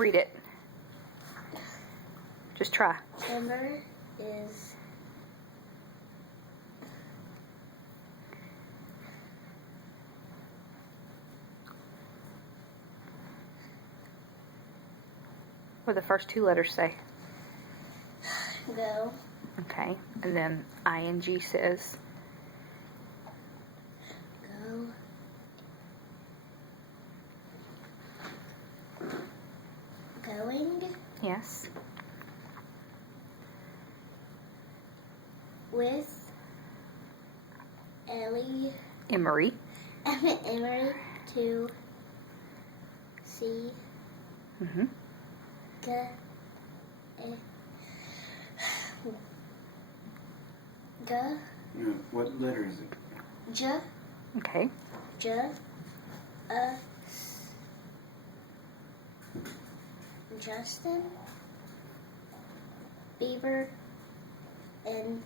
Read it. Just try. Emmer is What do the first two letters say? go. Okay. And then ing says Go. Going yes. with Ellie Emery. Emery to see Mm-hmm. the G No, what letter is it? J Okay. J Justin Bieber and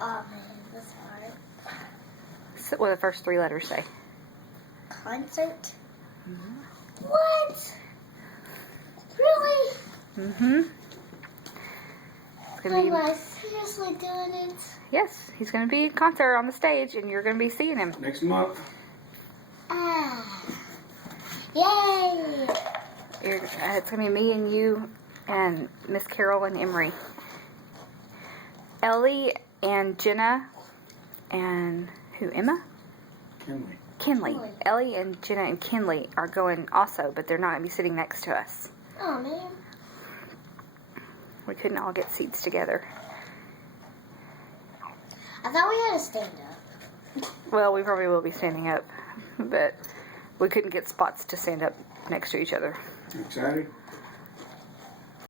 oh man, that's hard. So what do the first three letters say? Concert. What? Really? Mm-hmm. It's gonna Am be I seriously doing it? yes. He's gonna be in concert on the stage, and you're gonna be seeing him. Next month. Ah. Yay! It's gonna be me and you and Miss Carol and Emery. Ellie and Jenna and who? Emma? Kinley. Kinley. Kinley. Ellie and Jenna and Kinley are going also, but they're not gonna be sitting next to us. Oh man. We couldn't all get seats together. I thought we had to stand up. Well, we probably will be standing up, but we couldn't get spots to stand up next to each other. You excited?